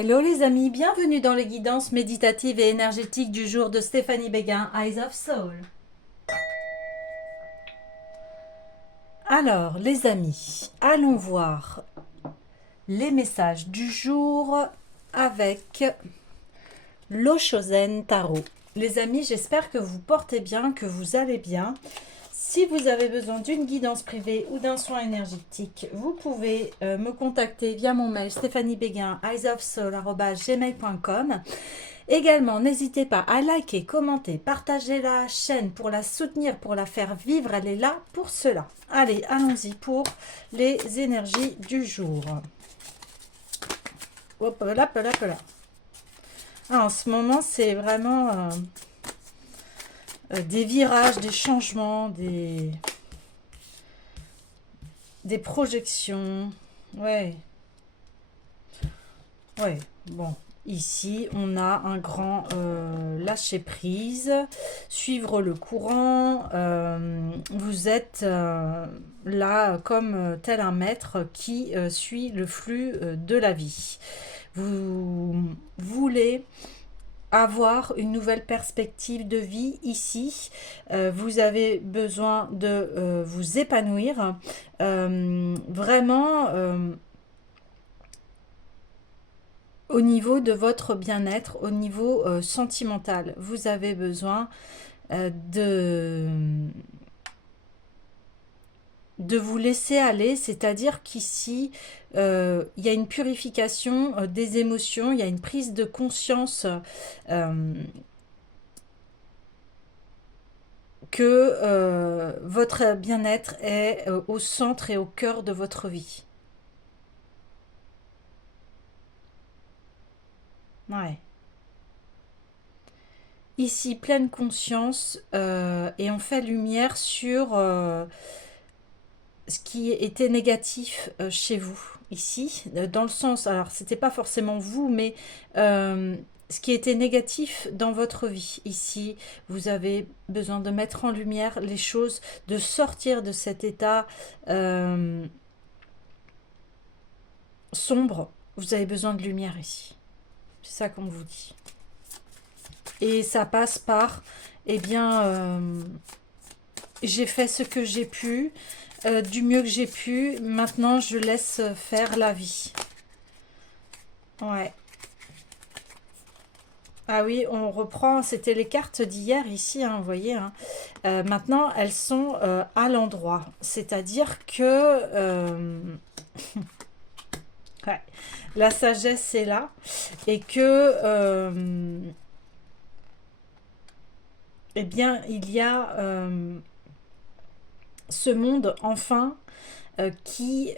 Hello les amis, bienvenue dans les guidances méditatives et énergétiques du jour de Stéphanie Béguin, Eyes of Soul. Alors les amis, allons voir les messages du jour avec l'Oshozen Tarot. Les amis, j'espère que vous portez bien, que vous allez bien. Si vous avez besoin d'une guidance privée ou d'un soin énergétique, vous pouvez me contacter via mon mail stéphaniebéguin eyesofsoul@gmail.com. Également, n'hésitez pas à liker, commenter, partager la chaîne pour la soutenir, pour la faire vivre. Elle est là pour cela. Allez, allons-y pour les énergies du jour. Hop là, hop là, hop là. Ah, en ce moment, c'est vraiment des virages, des changements, des projections. Ouais. Ouais, bon. Ici, on a un grand lâcher prise, suivre le courant. Vous êtes là comme tel un maître qui suit le flux de la vie. Vous voulez avoir une nouvelle perspective de vie ici. Vous avez besoin de vous épanouir. Vraiment... au niveau de votre bien-être, au niveau sentimental, vous avez besoin de vous laisser aller, c'est-à-dire qu'ici, il y a une purification des émotions, il y a une prise de conscience que votre bien-être est au centre et au cœur de votre vie. Ouais. Ici, pleine conscience et on fait lumière sur ce qui était négatif chez vous ici, dans le sens, alors c'était pas forcément vous, mais ce qui était négatif dans votre vie ici, vous avez besoin de mettre en lumière les choses, de sortir de cet état sombre. Vous avez besoin de lumière ici, c'est ça qu'on vous dit. Et ça passe par, eh bien, j'ai fait ce que j'ai pu, du mieux que j'ai pu. Maintenant, je laisse faire la vie. Ouais. Ah oui, on reprend, c'était les cartes d'hier ici, hein, vous voyez. Hein. Maintenant, elles sont à l'endroit. C'est-à-dire que ouais, la sagesse est là et que eh bien, il y a ce monde, enfin, qui,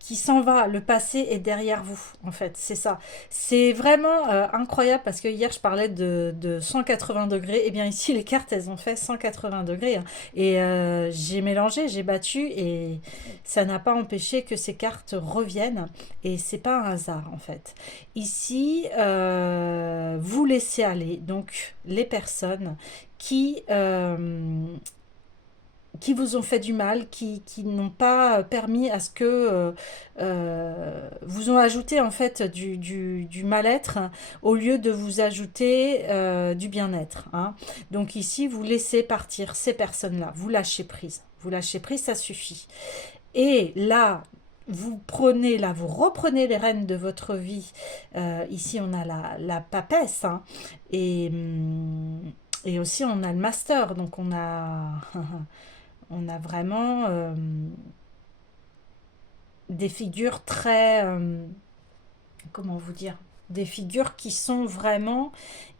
qui s'en va, le passé est derrière vous, en fait, c'est ça. C'est vraiment incroyable parce que hier je parlais de 180 degrés, et bien ici les cartes elles ont fait 180 degrés, hein. Et j'ai mélangé, j'ai battu et ça n'a pas empêché que ces cartes reviennent et c'est pas un hasard en fait. Ici, vous laissez aller donc les personnes qui vous ont fait du mal, qui n'ont pas permis à ce que vous ont ajouté en fait du mal-être au lieu de vous ajouter du bien-être. Hein. Donc ici, vous laissez partir ces personnes-là, vous lâchez prise. Vous lâchez prise, ça suffit. Et là, vous prenez, là, vous reprenez les rênes de votre vie. Ici, on a la papesse, hein, et aussi on a le master, donc on a... On a vraiment des figures très... comment vous dire? Des figures qui sont vraiment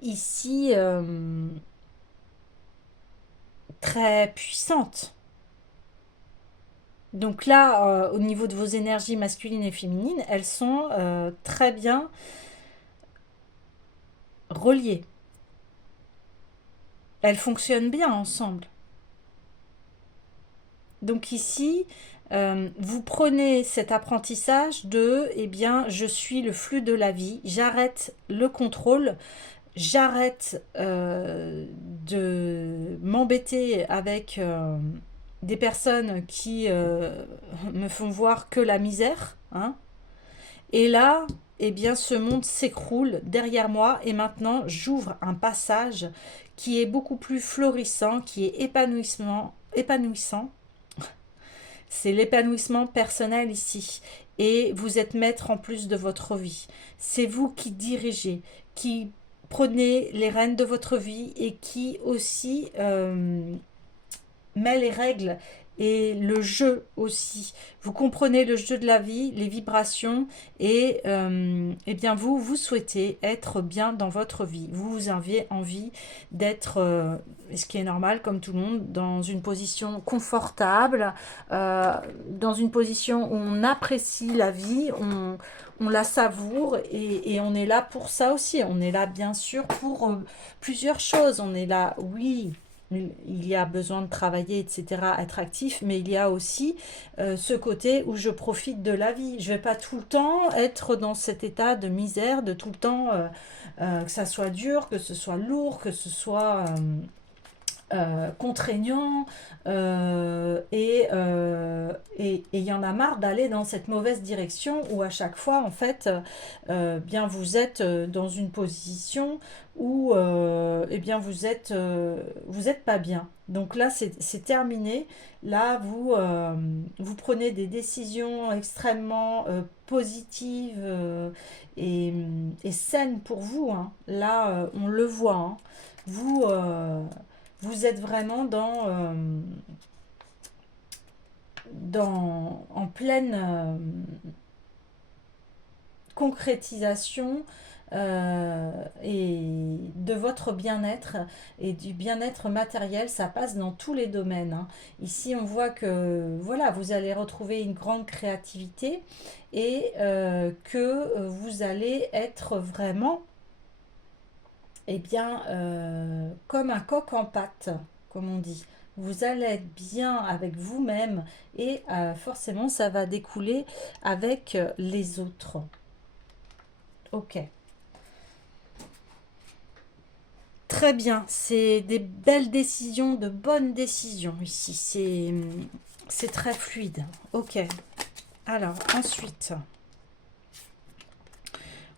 ici très puissantes. Donc là, au niveau de vos énergies masculines et féminines, elles sont très bien reliées. Elles fonctionnent bien ensemble. Donc ici, vous prenez cet apprentissage de, eh bien, je suis le flux de la vie, j'arrête le contrôle, j'arrête de m'embêter avec des personnes qui me font voir que la misère, hein. Et là, eh bien, ce monde s'écroule derrière moi et maintenant, j'ouvre un passage qui est beaucoup plus florissant, qui est épanouissant. C'est l'épanouissement personnel ici. Et vous êtes maître en plus de votre vie. C'est vous qui dirigez, qui prenez les rênes de votre vie et qui aussi met les règles et le jeu aussi. Vous comprenez le jeu de la vie, les vibrations et eh bien vous souhaitez être bien dans votre vie. Vous avez envie d'être, ce qui est normal comme tout le monde, dans une position confortable, dans une position où on apprécie la vie, on la savoure et on est là pour ça aussi. On est là bien sûr pour plusieurs choses. On est là, oui, il y a besoin de travailler, etc., être actif, mais il y a aussi ce côté où je profite de la vie. Je ne vais pas tout le temps être dans cet état de misère, de tout le temps que ça soit dur, que ce soit lourd, que ce soit contraignant et il y en a marre d'aller dans cette mauvaise direction où à chaque fois en fait bien vous êtes dans une position où eh bien vous êtes pas bien, donc là c'est terminé. Là vous prenez des décisions extrêmement positives et saines pour vous, hein. Là on le voit, hein. Vous vous êtes vraiment en pleine concrétisation et de votre bien-être et du bien-être matériel. Ça passe dans tous les domaines, hein. Ici, on voit que voilà, vous allez retrouver une grande créativité et que vous allez être vraiment eh bien, comme un coq en pâte, comme on dit. Vous allez être bien avec vous-même et forcément, ça va découler avec les autres. Ok. Très bien. C'est des belles décisions, de bonnes décisions ici. C'est très fluide. Ok. Alors, ensuite.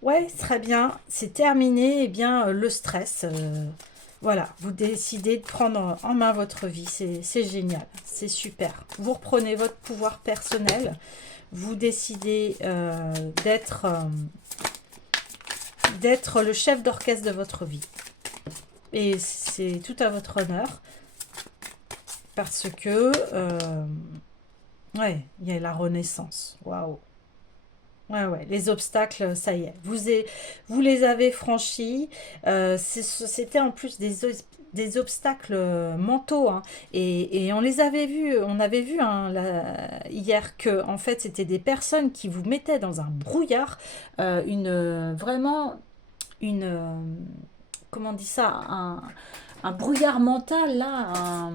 Ouais, très bien. C'est terminé. Eh bien, le stress. Voilà, vous décidez de prendre en main votre vie. C'est génial. C'est super. Vous reprenez votre pouvoir personnel. Vous décidez d'être le chef d'orchestre de votre vie. Et c'est tout à votre honneur. Parce que, ouais, il y a la renaissance. Waouh. Ouais, ouais, les obstacles, ça y est, vous les avez franchis. C'était en plus des obstacles mentaux, hein. Et on les avait vus, on avait vu hein, hier que en fait c'était des personnes qui vous mettaient dans un brouillard, vraiment une, comment on dit ça, un brouillard mental là,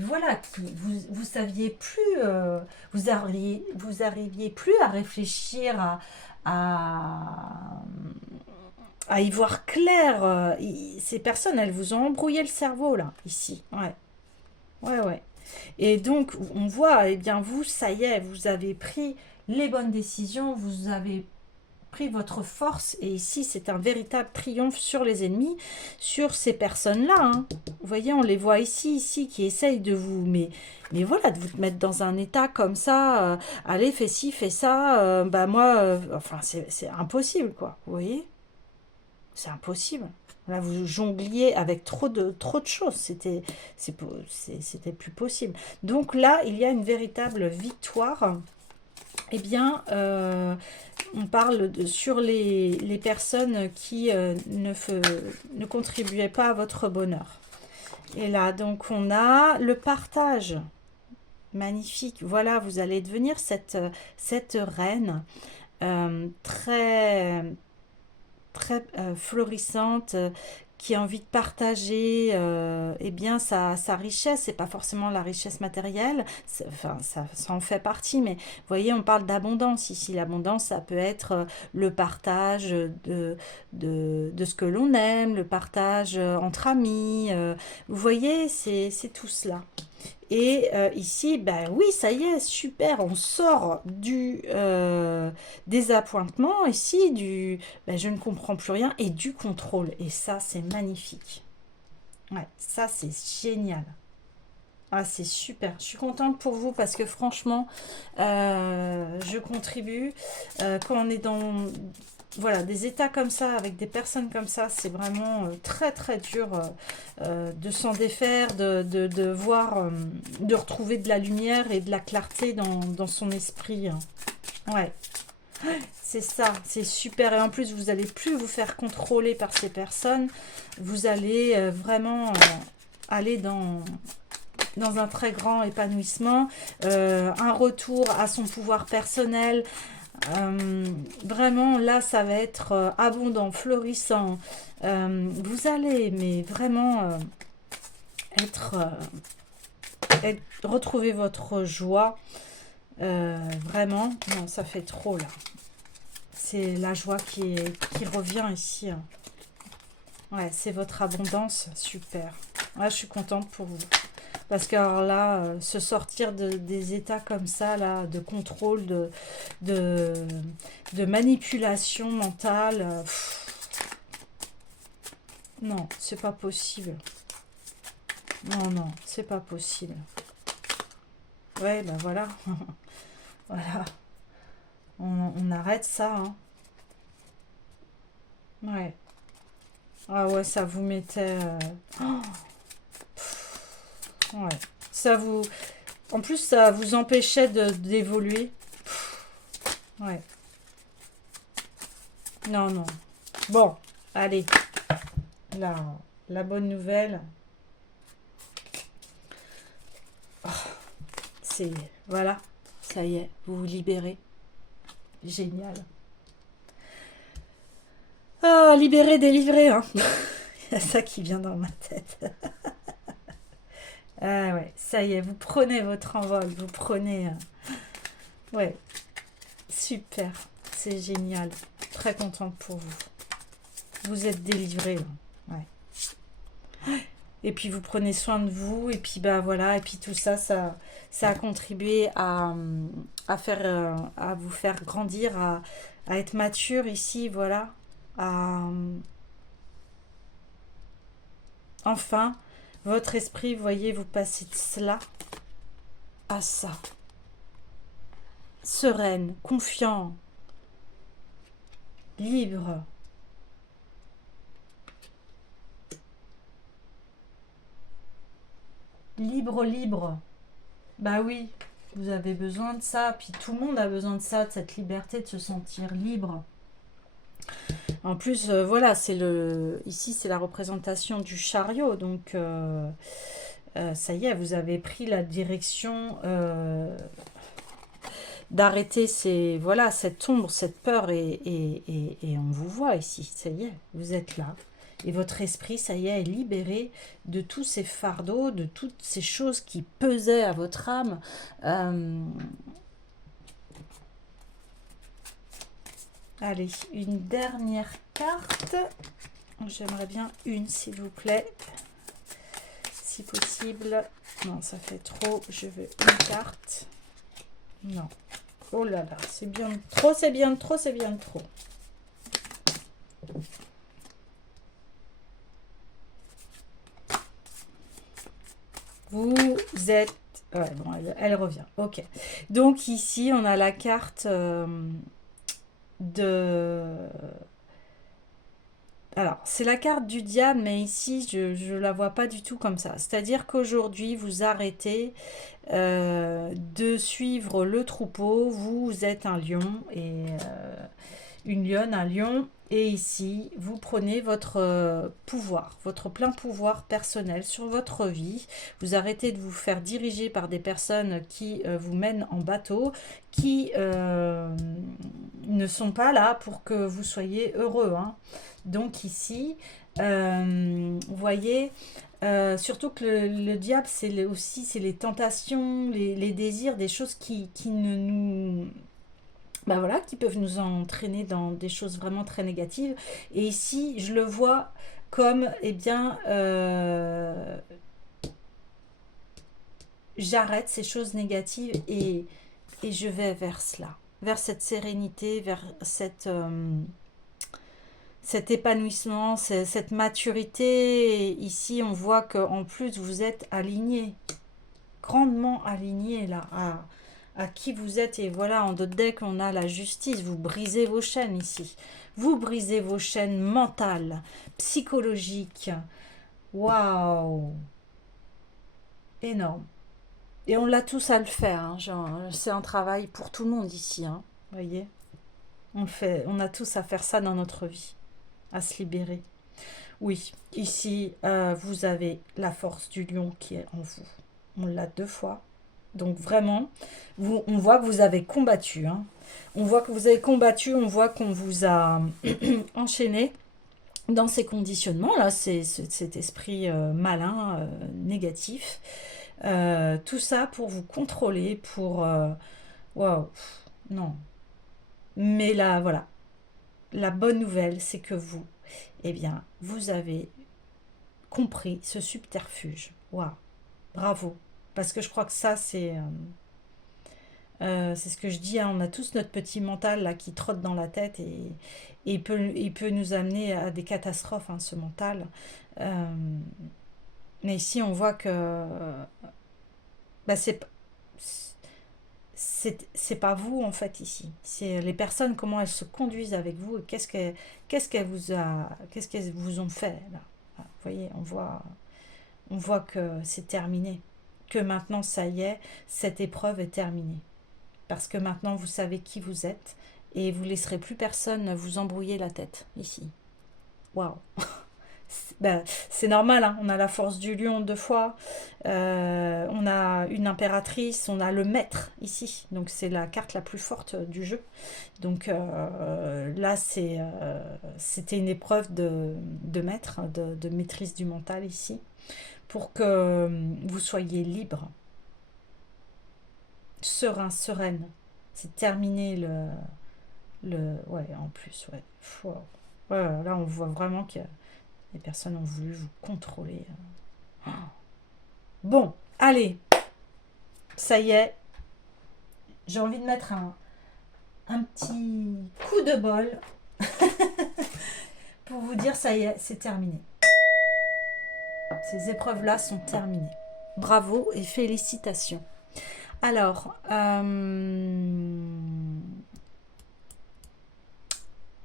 voilà, vous saviez plus, vous arriviez plus à réfléchir, à, à y voir clair. Ces personnes, elles vous ont embrouillé le cerveau, là, ici. Ouais, ouais, ouais. Et donc, on voit, eh bien, vous, ça y est, vous avez pris les bonnes décisions, vous avez pris votre force et ici c'est un véritable triomphe sur les ennemis, sur ces personnes-là, hein. Vous voyez, on les voit ici qui essayent de vous, mais voilà, de vous mettre dans un état comme ça, allez, fais ci, fais ça, bah moi, enfin c'est impossible quoi, vous voyez, c'est impossible. Là, vous jongliez avec trop de choses, c'était plus possible. Donc là, il y a une véritable victoire. Eh bien, on parle sur les personnes qui ne contribuaient pas à votre bonheur. Et là, donc, on a le partage. Magnifique. Voilà, vous allez devenir cette reine très, très florissante, qui a envie de partager eh bien sa richesse. C'est pas forcément la richesse matérielle, enfin ça en fait partie, mais vous voyez, on parle d'abondance ici. L'abondance, ça peut être le partage de ce que l'on aime, le partage entre amis. Vous voyez, c'est tout cela. Et ici, ben oui, ça y est, super, on sort du désappointement, ici, du ben, je ne comprends plus rien, et du contrôle. Et ça, c'est magnifique. Ouais, ça, c'est génial. Ah, c'est super. Je suis contente pour vous parce que franchement, je contribue. Quand on est dans voilà, des états comme ça, avec des personnes comme ça, c'est vraiment très très dur de s'en défaire, de voir, de retrouver de la lumière et de la clarté dans son esprit, hein. Ouais, c'est ça, c'est super. Et en plus, vous n'allez plus vous faire contrôler par ces personnes. Vous allez vraiment aller dans un très grand épanouissement, un retour à son pouvoir personnel. Vraiment, là, ça va être abondant, florissant. Vous allez, mais vraiment, être, retrouver votre joie. Vraiment, non, ça fait trop, là. C'est la joie qui revient ici, hein. Ouais, c'est votre abondance, super. Ouais, je suis contente pour vous. Parce que alors là, se sortir des états comme ça, là, de contrôle, de, de manipulation mentale, non, c'est pas possible. Non, non, c'est pas possible. Ouais, ben voilà. Voilà. On arrête ça, hein. Ouais. Ah ouais, ça vous mettait... ouais. Ça vous... En plus, ça vous empêchait d'évoluer. Ouais. Non, non. Bon, allez. La, la bonne nouvelle, c'est... Voilà. Ça y est, vous vous libérez. Génial. Ah, libéré, délivré, hein. Il y a ça qui vient dans ma tête. Ah ouais, ça y est, vous prenez votre envol, vous prenez... ouais, super, c'est génial. Très contente pour vous. Vous êtes délivré, là. Ouais. Et puis vous prenez soin de vous, et puis bah voilà, et puis tout ça, ça a contribué à faire, à vous faire grandir, à être mature ici, voilà. À, enfin, votre esprit, vous voyez, vous passez de cela à ça. Sereine, confiant, libre. Libre, libre. Bah oui, vous avez besoin de ça, puis tout le monde a besoin de ça, de cette liberté, de se sentir libre. En plus, voilà, c'est le ici c'est la représentation du chariot, donc ça y est, vous avez pris la direction d'arrêter voilà, cette ombre, cette peur, et on vous voit ici, ça y est, vous êtes là. Et votre esprit, ça y est, est libéré de tous ces fardeaux, de toutes ces choses qui pesaient à votre âme. Allez, une dernière carte. J'aimerais bien une, s'il vous plaît. Si possible. Non, ça fait trop. Je veux une carte. Non. Oh là là, c'est bien trop, c'est bien trop, c'est bien trop. Vous êtes... Ouais, bon, elle revient. Ok. Donc ici, on a la carte de... Alors, c'est la carte du diable, mais ici, je ne la vois pas du tout comme ça. C'est-à-dire qu'aujourd'hui, vous arrêtez de suivre le troupeau. Vous êtes un lion et une lionne, un lion. Et ici, vous prenez votre pouvoir, votre plein pouvoir personnel sur votre vie. Vous arrêtez de vous faire diriger par des personnes qui vous mènent en bateau, qui ne sont pas là pour que vous soyez heureux, hein. Donc ici, Vous voyez, surtout que le diable, c'est aussi c'est les tentations, les désirs, des choses qui ne nous... Bah voilà, qui peuvent nous entraîner dans des choses vraiment très négatives. Et ici, je le vois comme, eh bien, j'arrête ces choses négatives et je vais vers cela, vers cette sérénité, vers cet épanouissement, cette maturité. Et ici, on voit qu'en plus, vous êtes aligné, grandement aligné là, à qui vous êtes. Et voilà, en d'autres decks, on a la justice. Vous brisez vos chaînes ici. Vous brisez vos chaînes mentales, psychologiques. Waouh! Énorme. Et on l'a tous à le faire, hein. C'est un travail pour tout le monde ici, hein. Vous voyez, on le fait, on a tous à faire ça dans notre vie, à se libérer. Oui, ici, vous avez la force du lion qui est en vous. On l'a 2 fois. Donc vraiment, on voit que vous avez combattu, hein. On voit que vous avez combattu, on voit qu'on vous a enchaîné dans ces conditionnements, là, cet esprit malin, négatif. Tout ça pour vous contrôler, pour... Waouh, non. Mais là, voilà. La bonne nouvelle, c'est que vous, eh bien, vous avez compris ce subterfuge. Waouh, bravo. Parce que je crois que ça, c'est ce que je dis, hein, on a tous notre petit mental là qui trotte dans la tête et il peut nous amener à des catastrophes, hein, ce mental. Euh, mais ici, on voit que bah, c'est pas vous en fait ici. C'est les personnes, comment elles se conduisent avec vous et qu'est-ce qu'elles vous ont fait là. Vous voyez, on voit que c'est terminé. Que maintenant, ça y est, cette épreuve est terminée. Parce que maintenant, vous savez qui vous êtes et vous laisserez plus personne vous embrouiller la tête ici. Waouh! Ben, c'est normal, hein. On a la force du lion 2 fois, on a une impératrice, on a le maître ici, donc c'est la carte la plus forte du jeu. Donc là, c'était une épreuve de maître, de maîtrise du mental ici, pour que vous soyez libre, serein, sereine. C'est terminé ouais, en plus, ouais. Wow. Ouais, là, on voit vraiment que les personnes ont voulu vous contrôler. Bon, allez, ça y est, j'ai envie de mettre un petit coup de bol pour vous dire ça y est, c'est terminé. Ces épreuves-là sont terminées. Bravo et félicitations. Alors,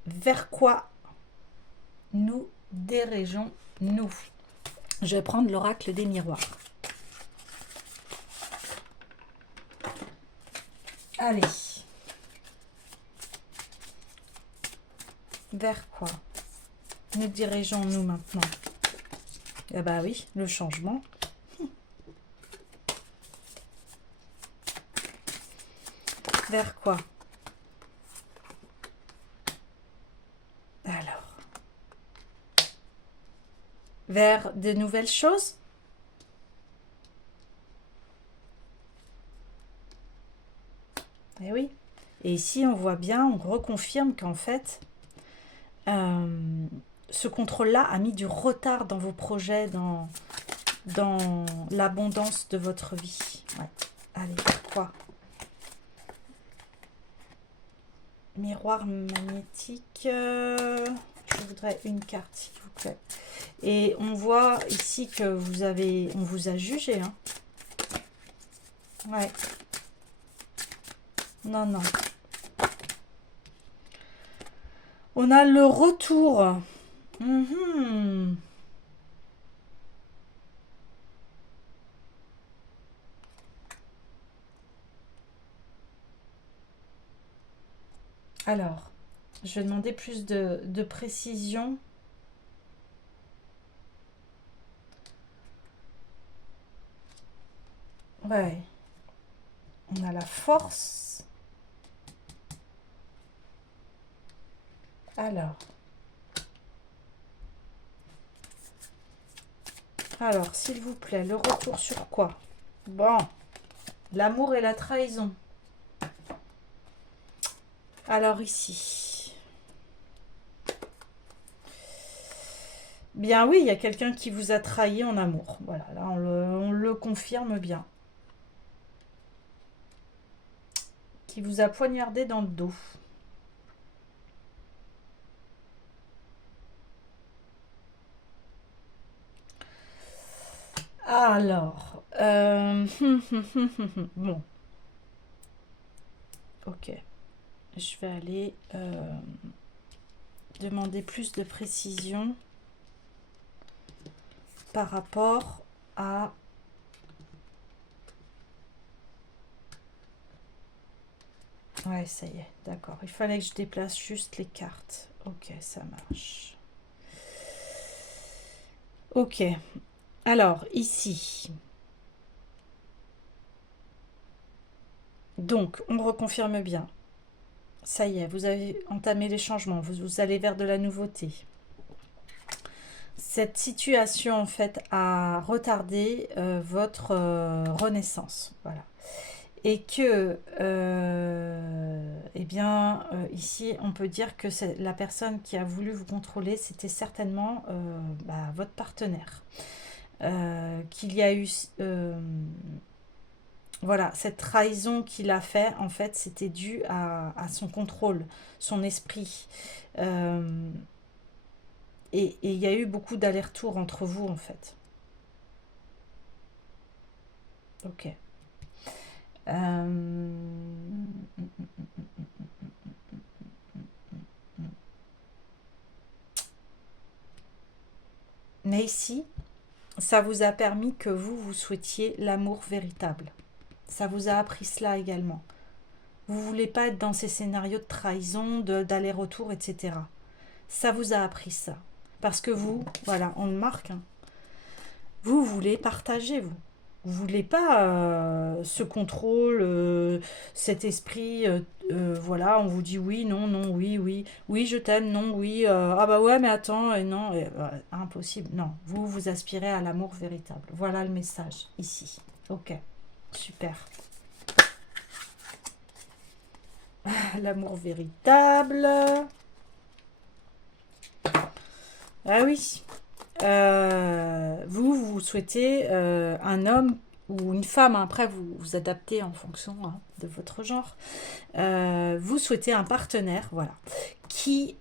vers quoi nous dirigeons-nous? Je vais prendre l'oracle des miroirs. Allez. Vers quoi nous dirigeons-nous maintenant? Eh bah oui, le changement. Vers quoi? Alors, vers de nouvelles choses? Eh oui. Et ici, on voit bien, on reconfirme qu'en fait, ce contrôle-là a mis du retard dans vos projets, dans l'abondance de votre vie. Ouais. Allez, vers quoi? Miroir magnétique. Je voudrais une carte, s'il vous plaît. Et on voit ici que on vous a jugé, hein. Ouais. Non, non. On a le retour. Mhm. Alors, je vais demander plus de précision. Ouais. On a la force. Alors. Alors, s'il vous plaît, le retour sur quoi? Bon, l'amour et la trahison. Alors ici. Bien oui, il y a quelqu'un qui vous a trahi en amour. Voilà, là on le confirme bien. Qui vous a poignardé dans le dos. Alors, bon, ok. Je vais aller demander plus de précision par rapport à... Ouais, ça y est, d'accord. Il fallait que je déplace juste les cartes. Ok, ça marche. Ok. Alors, ici. Donc, on reconfirme bien. Ça y est, vous avez entamé les changements. Vous allez vers de la nouveauté. Cette situation, en fait, a retardé votre renaissance. Voilà. Et que, eh bien, ici, on peut dire que c'est la personne qui a voulu vous contrôler, c'était certainement votre partenaire. Qu'il y a eu, voilà, cette trahison qu'il a fait, en fait, c'était dû à son contrôle, son esprit. Euh, et il y a eu beaucoup d'allers-retours entre vous, en fait. Ok. Mais ici, ça vous a permis que vous souhaitiez l'amour véritable. Ça vous a appris cela également. Vous voulez pas être dans ces scénarios de trahison, d'aller-retour, etc. Ça vous a appris ça. Parce que vous, voilà, on le marque, hein, vous voulez partager, vous. Vous voulez pas ce contrôle, cet esprit, voilà, on vous dit oui, non, non, oui, oui, oui, je t'aime, non, oui, ah bah ouais, mais attends, et non, impossible. Non, vous aspirez à l'amour véritable. Voilà le message, ici. Ok, super. L'amour véritable. Ah oui. Vous souhaitez un homme ou une femme, hein, après vous adaptez en fonction hein, de votre genre. Vous souhaitez un partenaire, voilà, qui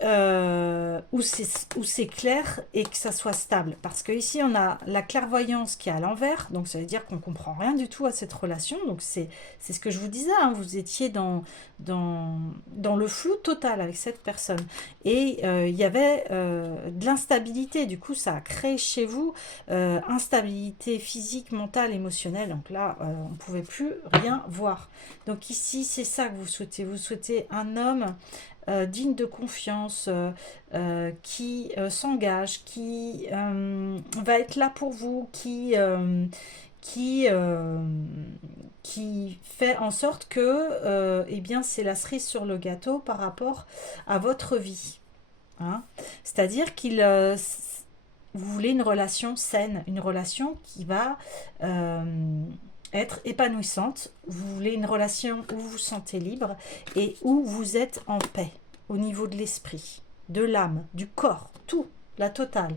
où c'est clair et que ça soit stable. Parce que ici on a la clairvoyance qui est à l'envers, donc ça veut dire qu'on comprend rien du tout à cette relation. Donc c'est ce que je vous disais, hein, vous étiez dans le flou total avec cette personne. Et il y avait de l'instabilité, du coup ça a créé chez vous instabilité physique, mentale, émotionnelle. Donc là, on ne pouvait plus rien voir. Donc ici, c'est ça que vous souhaitez. Vous souhaitez un homme digne de confiance, qui s'engage, qui va être là pour vous, qui, euh, qui fait en sorte que eh bien, c'est la cerise sur le gâteau par rapport à votre vie. Hein. C'est-à-dire qu'il vous voulez une relation saine, une relation qui va être épanouissante. Vous voulez une relation où vous vous sentez libre et où vous êtes en paix au niveau de l'esprit, de l'âme, du corps, tout, la totale.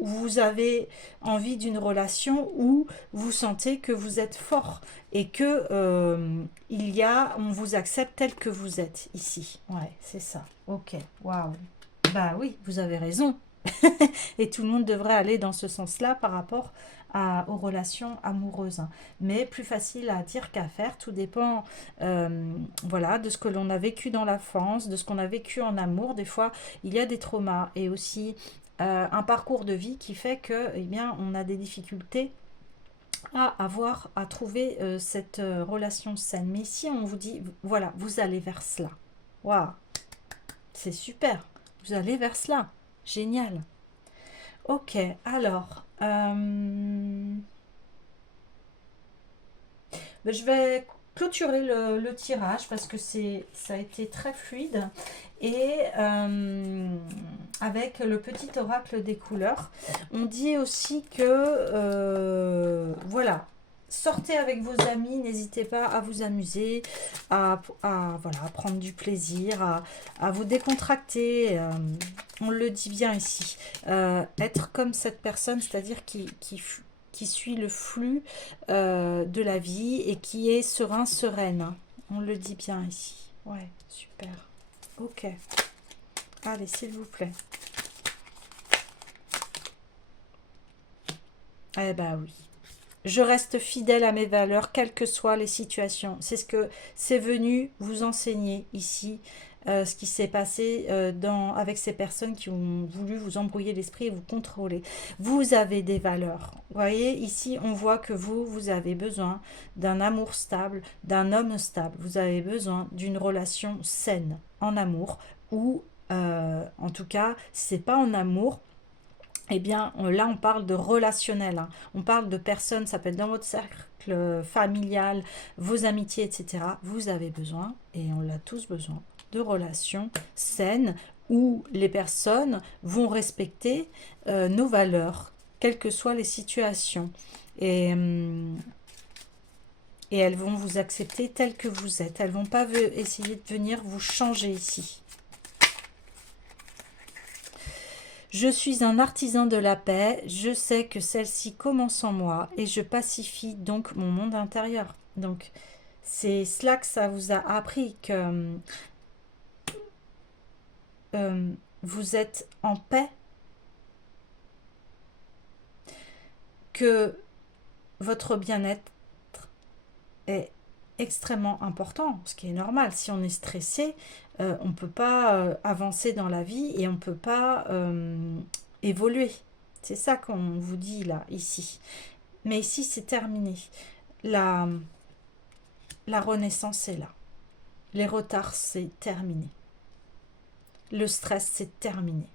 Vous avez envie d'une relation où vous sentez que vous êtes fort et que on vous accepte tel que vous êtes ici. Ouais, c'est ça. Ok, waouh. Bah oui, vous avez raison. Et tout le monde devrait aller dans ce sens-là par rapport aux relations amoureuses. Mais plus facile à dire qu'à faire, tout dépend voilà, de ce que l'on a vécu dans l'enfance, de ce qu'on a vécu en amour. Des fois, il y a des traumas et aussi un parcours de vie qui fait que, eh bien, on a des difficultés à trouver cette relation saine. Mais ici, on vous dit, voilà, vous allez vers cela. Waouh, c'est super. Vous allez vers cela. Génial. Ok, alors, je vais clôturer le tirage parce que ça a été très fluide. Et avec le petit oracle des couleurs. On dit aussi que, voilà, sortez avec vos amis, n'hésitez pas à vous amuser, voilà, à prendre du plaisir, à vous décontracter. On le dit bien ici. Être comme cette personne, c'est-à-dire qui suit le flux de la vie et qui est serein, sereine. On le dit bien ici. Ouais, super. Ok. Allez, s'il vous plaît. Eh ben oui. Je reste fidèle à mes valeurs, quelles que soient les situations. C'est ce que c'est venu vous enseigner ici, ce qui s'est passé avec ces personnes qui ont voulu vous embrouiller l'esprit et vous contrôler. Vous avez des valeurs. Vous voyez, ici, on voit que vous avez besoin d'un amour stable, d'un homme stable. Vous avez besoin d'une relation saine en amour ou, en tout cas, si c'est pas en amour, eh bien, là, on parle de relationnel. Hein. On parle de personnes, ça peut être dans votre cercle familial, vos amitiés, etc. Vous avez besoin, et on l'a tous besoin, de relations saines où les personnes vont respecter nos valeurs, quelles que soient les situations. Et elles vont vous accepter telles que vous êtes. Elles ne vont pas essayer de venir vous changer ici. Je suis un artisan de la paix, je sais que celle-ci commence en moi et je pacifie donc mon monde intérieur. Donc, c'est cela que ça vous a appris, que vous êtes en paix, que votre bien-être est extrêmement important, ce qui est normal. Si on est stressé, on ne peut pas avancer dans la vie et on ne peut pas évoluer. C'est ça qu'on vous dit là, ici. Mais ici, c'est terminé. La, la renaissance est là. Les retards, c'est terminé. Le stress, c'est terminé.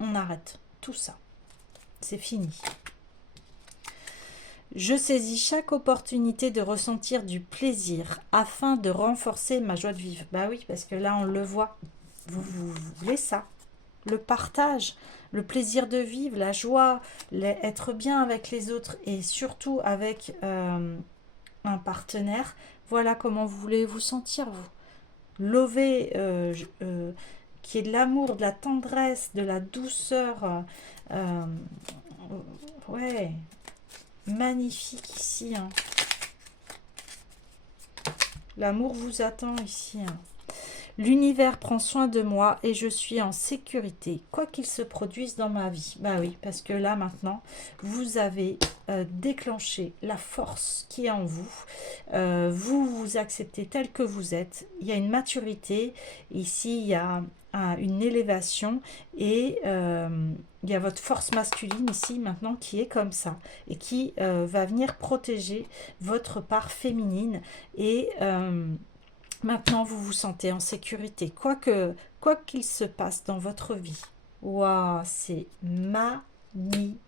On arrête tout ça. C'est fini. Je saisis chaque opportunité de ressentir du plaisir afin de renforcer ma joie de vivre. Bah oui, parce que là, on le voit. Vous voulez ça. Le partage, le plaisir de vivre, la joie, être bien avec les autres et surtout avec un partenaire. Voilà comment vous voulez vous sentir, vous. Lever, qui est de l'amour, de la tendresse, de la douceur. euh, ouais, magnifique ici. Hein. L'amour vous attend ici. Hein. L'univers prend soin de moi et je suis en sécurité, quoi qu'il se produise dans ma vie. Bah oui, parce que là maintenant, vous avez déclenché la force qui est en vous. Vous vous acceptez tel que vous êtes. Il y a une maturité. Ici, il y a une élévation et il y a votre force masculine ici maintenant qui est comme ça et qui va venir protéger votre part féminine et maintenant, vous vous sentez en sécurité, quoi qu'il se passe dans votre vie. Waouh, c'est magnifique.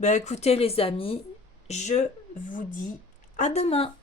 Ben, écoutez les amis, je vous dis à demain.